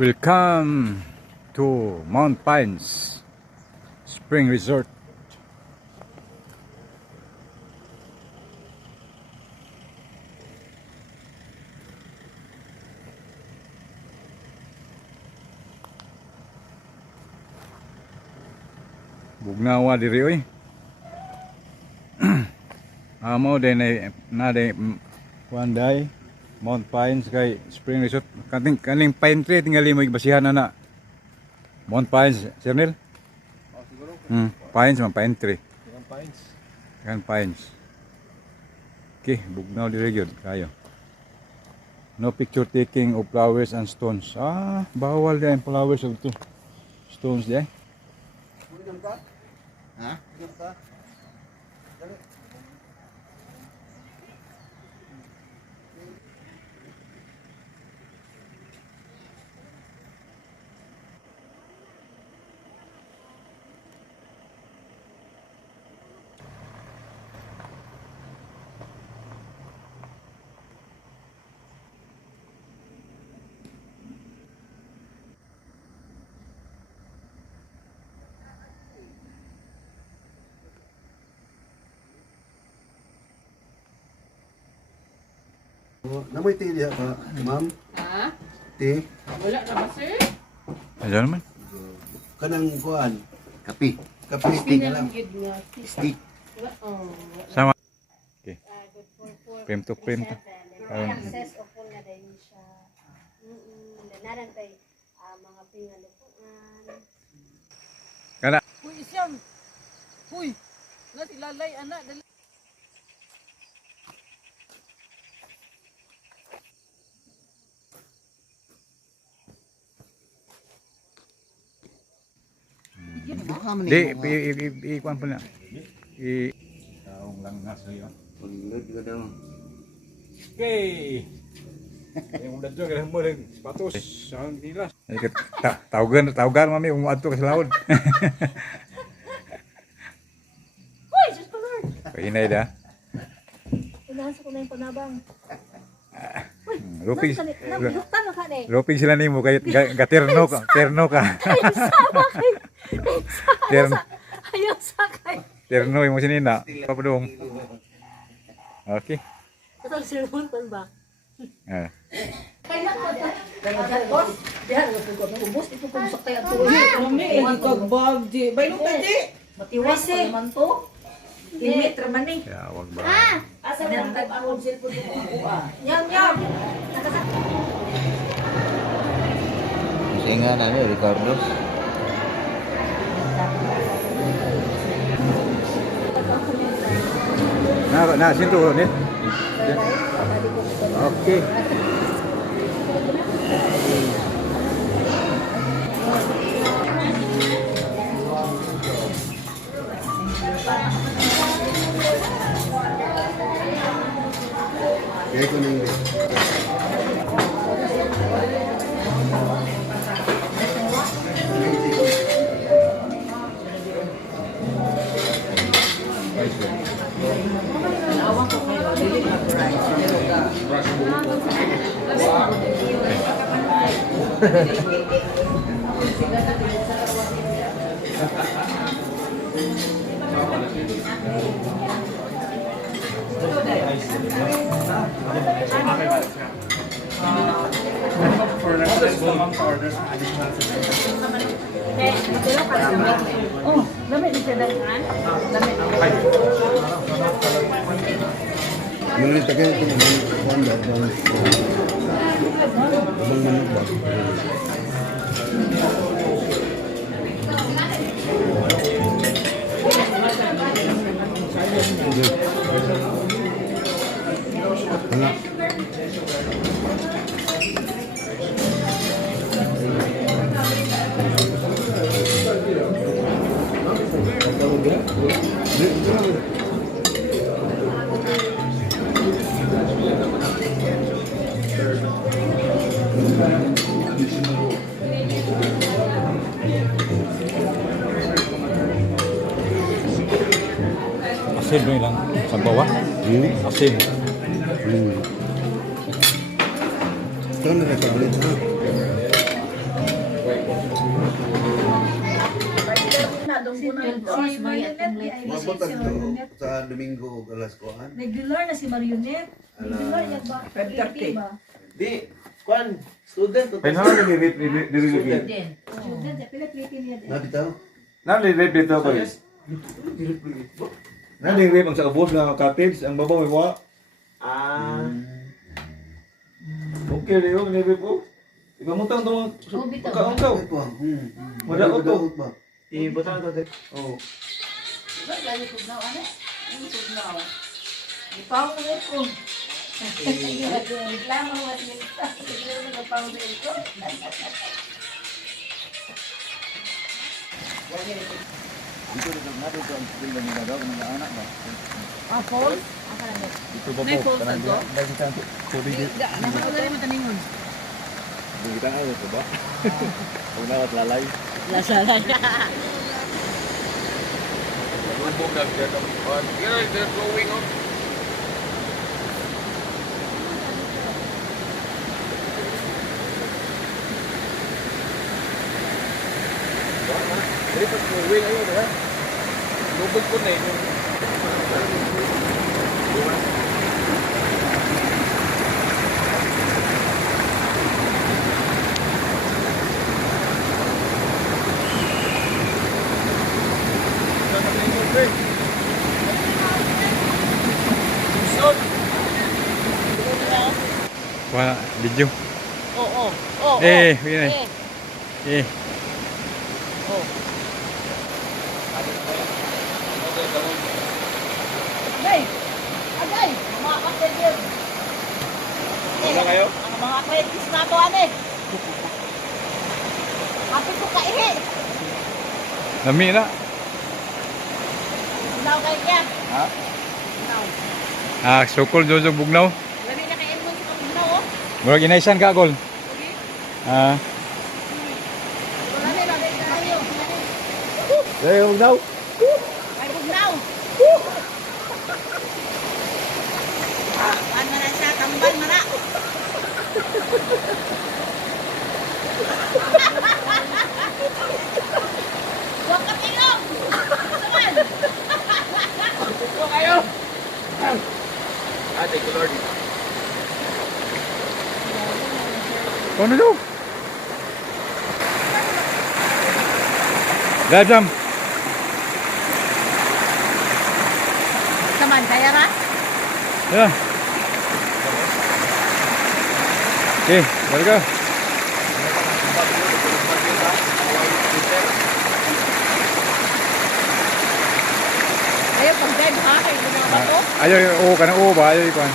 Welcome to Mount Pines Spring Resort. Bugnawa diri oy. Amo din na day one day Mount Pines kay Spring Resort. Kaning pine tree tingali mo basihan na Mount Pines, Sir Neil? Oh, siguro. Pines man pine tree. Yung pines. Kan pines. Okay, bugnaw diri gyud kayo. No picture taking of flowers and stones. Bawal din flowers ug stones di. Ulam ka? Ha? Ulam ka? Dali. Namoy tea diha ka, ma'am? Ha? Tea? Wala na ba, sir? Ayan man. Kanang kuan, Kapi. kape Hindi stick na na lang. lang yun nga. Stick. Oh. Sama. Good for Frame to frame to. access o full na din siya. Naran kay mga pingalupuan. Kana. Uy, isyam! Uy! Nasi lalay, anak. Dali. Di kuan pa na. Taong lang na sa iyo. Pagod ka daw. Okay. Yung udah juga kaya mo rin sapatos. Saan nilas? Tawgan mami kung adto ka sa laod. Uy, Diyos ko Lord! Kainay da. Inasa ko na yung panabang. Lupig Nabuluktan na ka na eh. lupig sila nimo kay gaterno ka. Terno ka. Sama kay. Terno. Ayaw sakay. Terno yung sinina. Papadong. Okay. Ito ang sermon pa ba? Ah. Boss, diyan nga po ko ubos ito kung sakay at tuloy. Mami, ikagbag, di. Bailong ka, di. Matiwas pa naman to. Limit raman ni. Ya, wag ba. Asa nang tag-akong cellphone ko ako Yam yam. Singa na ni Ricardo's. Na sinto ni. Okay. Kaya ko nang Oh, lamig di sedang kan? Lamig. Ngunit tagay ko ng kuan ba bang manok ba? Asin mo lang sa bawah. Asin. Ito na rin sa ulit ha. Si Marionette, di ay Mabot si Marionette. sa Domingo ug alas kuan. Regular na si Marionette. Regular yan ba? 5:30. ba? Di, kuan, student. Ay, na nalilip, nalilip. Student, pila pretty niya din. Nabitaw. Nalilip dito ko. Nalilip ang sa ubos na cottage, ang babaw may wa. Ah, Okay, Leo, nalilip ko. Ikamutang itong kaungaw. Ito ang. Madaot to. ba? ibutang to. Oh. Diba, gani tugnaw, ano? Ano tugnaw? Ipaw mo rin ko. Reklamo mo at nilita. Siguro na napaw mo rin ko. Dito dito ang bilang nila daw ng anak ba. Ah, Paul? Aka lang yun. Dito ba May po? falls na to? Dahil kita tubig dito. Nakakala rin mataningon. Kita nga ito ba? Kung nawat lalay. Lasalay. Lubog na dito ang kuan. They're going up. Jadi pas going ayo dah. Lubog pun na ito. Wala, video. Oo. Eh, yun eh. Oh. Agay! Agay! Mga kapatid! Wala kayo? Ang mga kwentis na ito, ane! Kapit ko kaihi! Nami na. Bugnaw kayo niya! Ha? Bugnaw. Ah, sukol jojo bugnaw. Lami na kayo mo sa bugnaw, oh! Murag inaisan ka gol. Ah, Lami, lami kayo! dai bugnaw. Ay, bugnaw! Ano na siya? Tambal mo na! Huwag ka tilong! Saman! Ito kayo. Ate ko Lord. Ano daw? Jam. Saman, kaya ra? Ya. Okay, let's go. Ayaw, pag-drive ha? Kayo ginawa ba to? Ayo, kana ba? Ayo ikuan.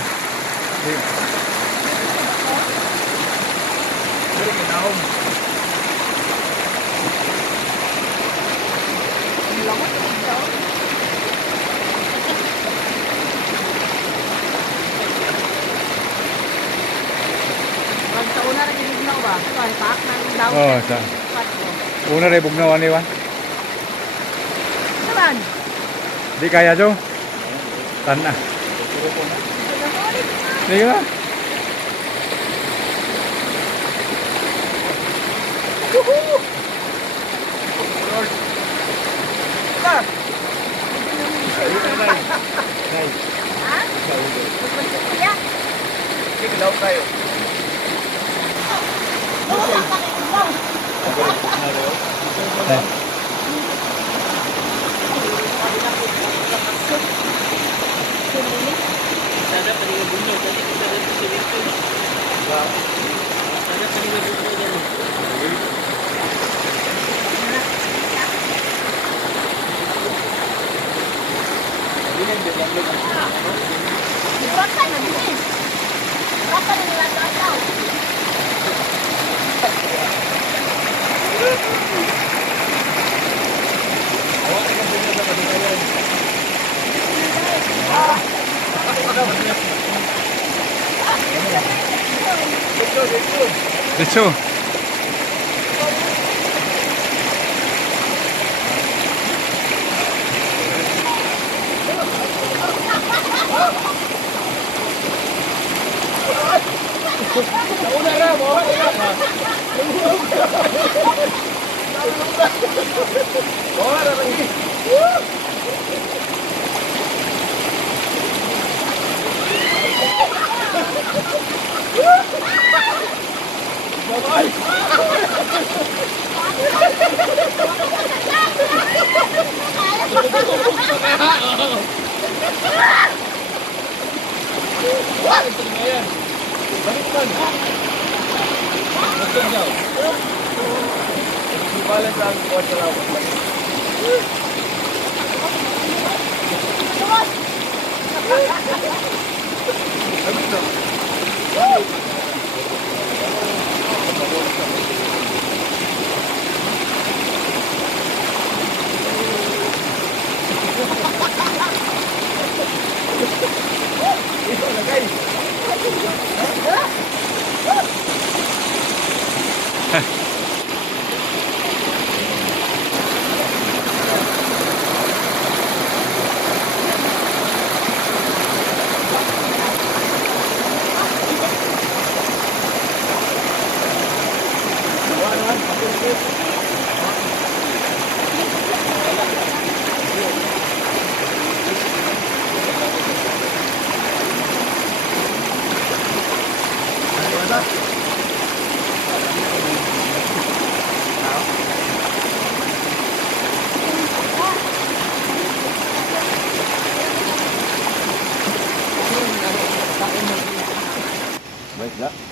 Pag sa una rin yung ginawa ba? Ito, ay paak ng daw. Oh, sa. Una rin bugnaw ani wan. Saman! Di kaya jo. Tan na. Sige na. Ha? Magpunta kaya? Sige daw kayo. Oo, kapakit mo! Sana paningan bunyo kasi kita rin si Victor. Sana paningan bunyo dyan. Baka na din. Baka na nila sa ataw. Dicho. Una ra mo.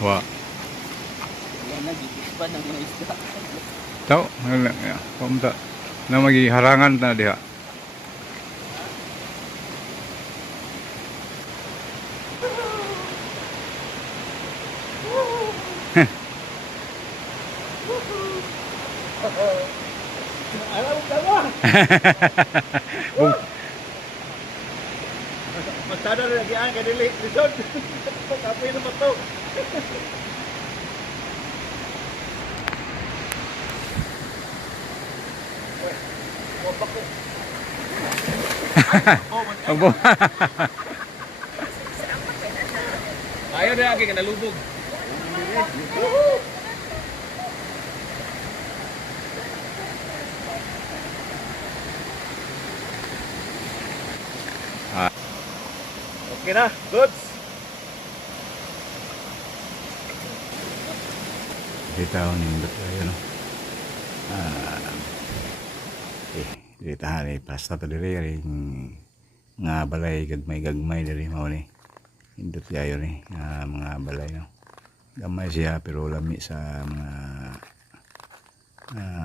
Wa. Nag-iispan ng mga isda. Tao, wala ya. Pamta. Na magiharangan na diha. Alam ka ba? Bung, Masyado na nagyaan ka dili. Lisod. Kapoy na mato. abo. Ayaw na lagi ka nalubog. Okay na, goods. Kita ko nindot kayo, no? Dita ni pasta to diri ring nga balay gagmay diri mao ni. Nindot kayo ni mga balay, no? Gamay siya pero lami sa mga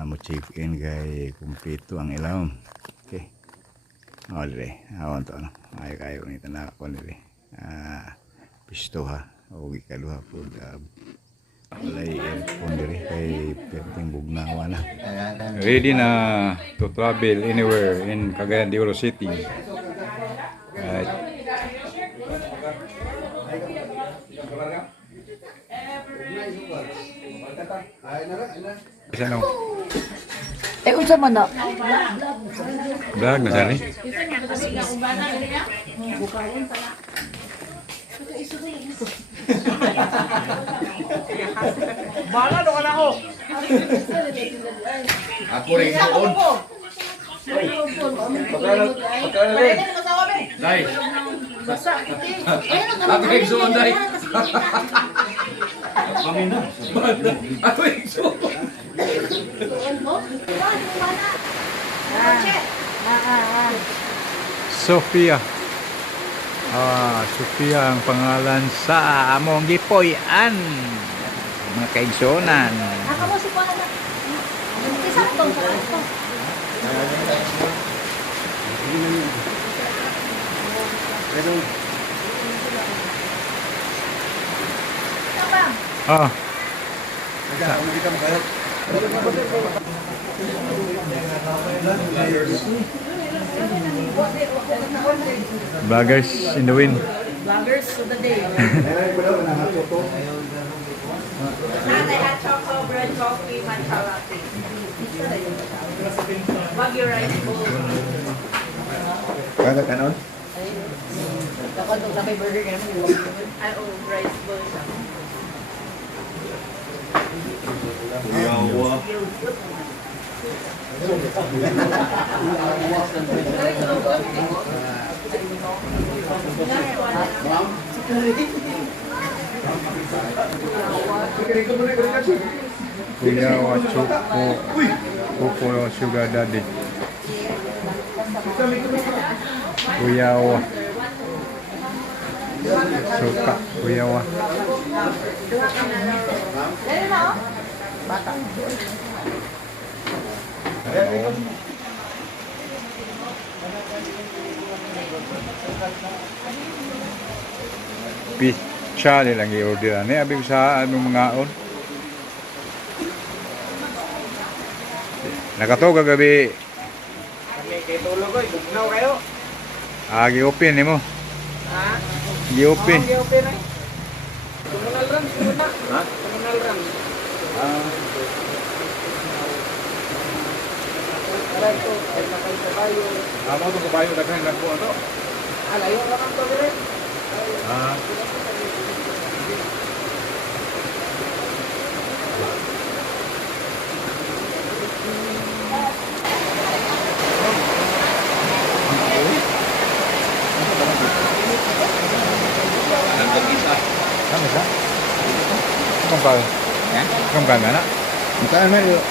mo chicken kay kumpleto ang ilawom. Okay. Oh, diri. Awon to, no? Ay kayo ni tanak ko diri. Pisto ha. O ikaduha po walay aircon diri kay perting bugnawa na. Ready na to travel anywhere in Cagayan de Oro City. Right. Isa no. Unsa man na? Vlog na sani. Bala do ka na ako. Ako rin noon. Pagkala rin. Dai. Ako rin suon, Dai. Kami na. Ako rin suon. Sofia. Sofia ang pangalan sa among gipoy-an. Mga kaigsonan. Nakamo si Pana. Isa to. Ah, vloggers in the wind. Vloggers of the day. Hot chocolate, bread coffee, matcha latte. Baguio rice bowl. Kada kanon? Dapat itong sabay burger ka naman. Ay, rice bowl siya. Kuyawa Choco. Coco Sugar Daddy. Kuyawa. Suka Kuyawa. Pizza nilang i-order ani abig sa anong mga on. Nakato kagabi. Kami kay tulog oy, bugnaw kayo. Gi-open nimo. Ha? Gi-open. Okay, okay na. Tumunal ram, sumuna. Ha? Tumunal ram. Aray ko, ay nakay sa bayo. Amo to kabayo daghan nagko ano? Alayo ra man to dire. Ah. Ano sa? Kung ka na? Bukan man yun.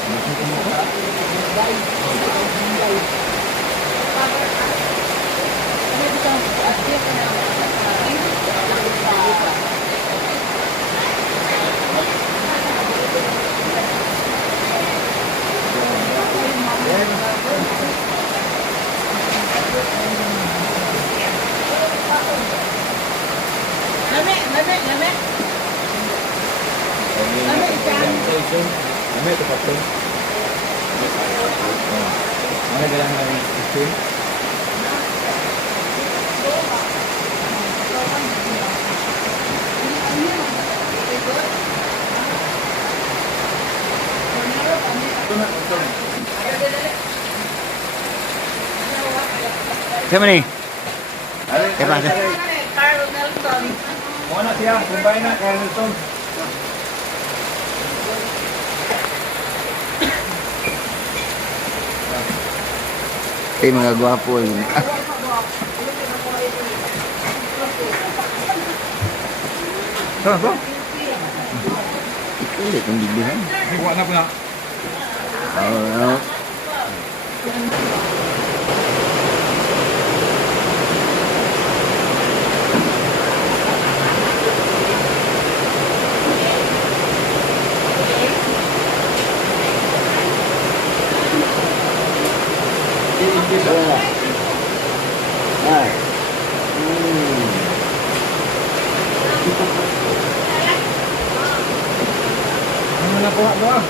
Ano ito pa ito? Ano galang na ito? Siapa nih? Siapa? Carl Nelson. Muna siya, kumbay na, Carlton. Mga gwapo yun. Ano? Ulit ang biblihan. Iwa na po na. Oo. Ano nakuha doon?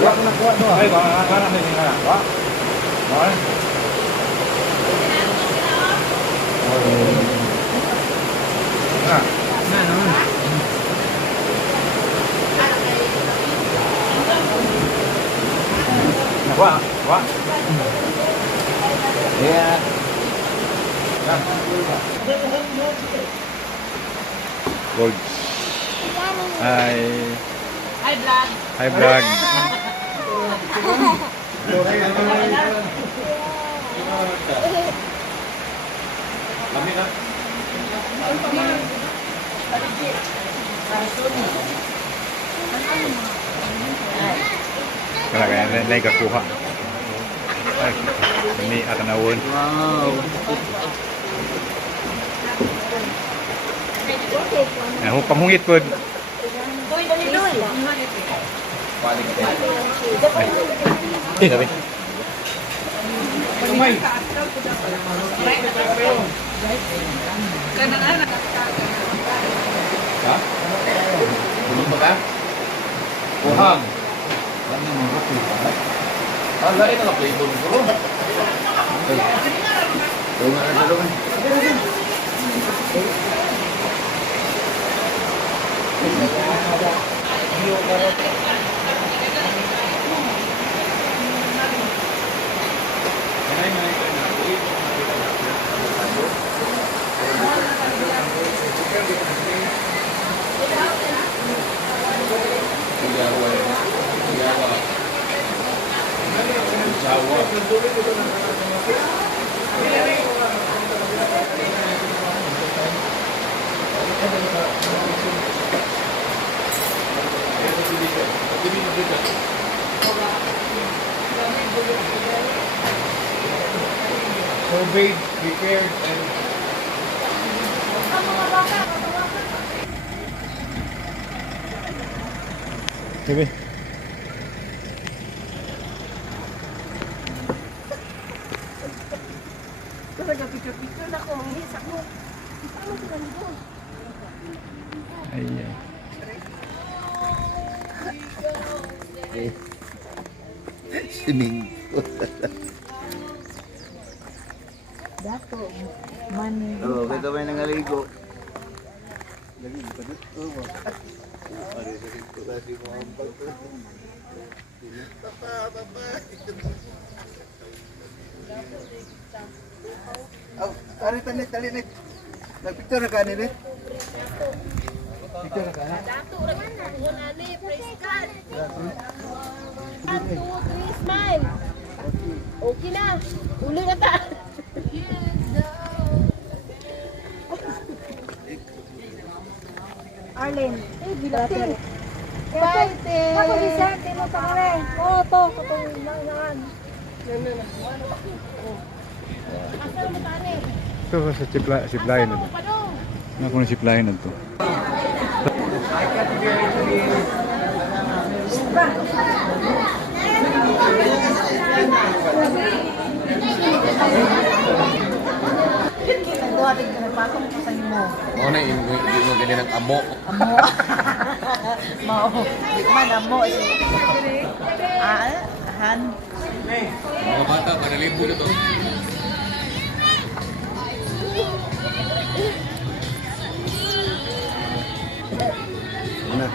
Wala ko nakuha doon. Ay, wala na may nga. Wa. Ay. Ah, nakuha. Wa. Ya. Gold. Hi. Hi, vlog. Hi vlog. Kaya kaya lain kakuha. Ay, ini akan awon. Wow. Nah, panghungit po. Eh, sabi. Ha? Ano ba ka? Kuhang. Ah, lari na flavor ko. Tengok ada dulu kan. Tiga awal. Surveyed, prepared, and Sige. Talaga picture-picture na ko. Ang hisak mo. Ano sila nito? Ay, ay. swimming pool. Dato. Mani. Oo, kaya kamay nangaligo. Oh, tali, Nick. Nagpicture na ka, Nick? Picture na ka, ha? Dato raman na wala ni praise God. 1 2 3 smile. Okay na. Uli na ta. Arlen. Eh, bilatin. Fighting. Ako bisa, tino pa kare. Oo, to. Katong langan. Asa mo tani? Ito sa siplayan na to. Padong. Ano kung siplayan na to? Duhating ka na pasok ko sa imo. Oo na, hindi mo ganyan ang amo. Amo. Mao. Di man amo. Han. Mga bata, manalibo na to. Ano?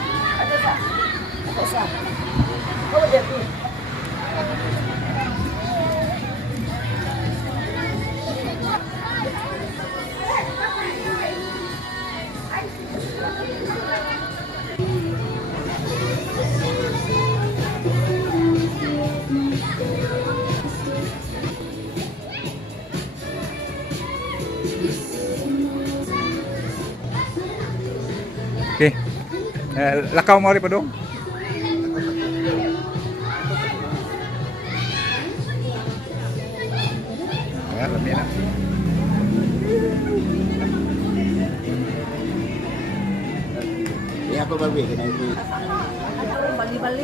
Okay. Lakaw mo rin pa dong. Ayan, lami na. Iya pa ba, Bi? Kaya ito. Bali-bali.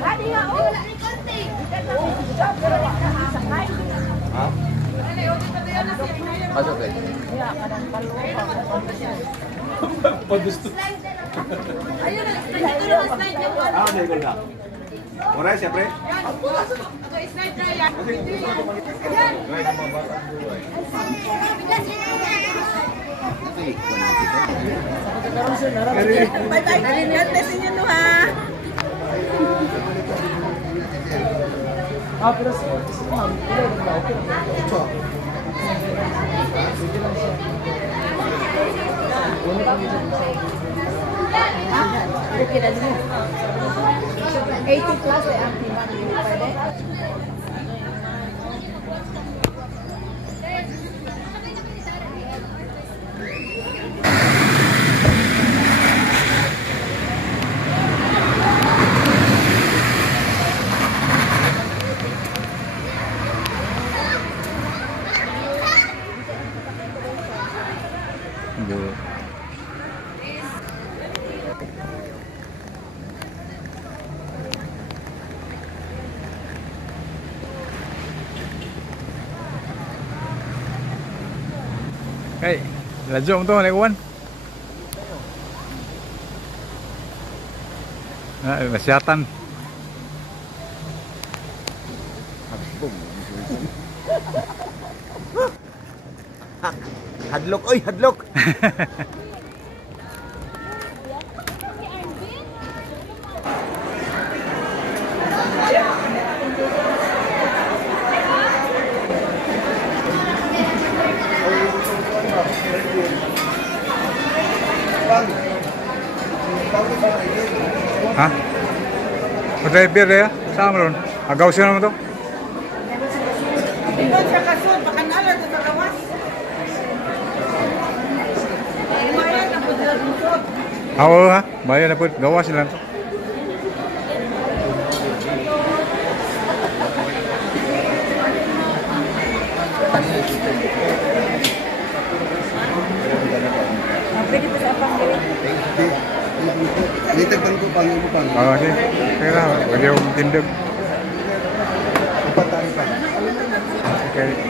Hadi nga oh. Pasok kayo. Mura, siyempre. Bye-bye. Narinig sa inyo no ha. Okay na din. 80 plus eh ang timan hindi pwede. Good. Hey, ladyo mo to, nagwan. Masyatan. Hadlok, oy, hadlok! Ha? O driver ya? Sama ron? Agaw siya naman to. Ikaw sa kasun, pakanala sa kawas. Bayan na po dyan dito. Oo ha, bayan na po. Gawa sila to. Pwede pa sa apang gawin. Nitagdan ko pang ibo pang. Oo, okay. Kaya na, pwede akong tindag. Upatan pa. Okay.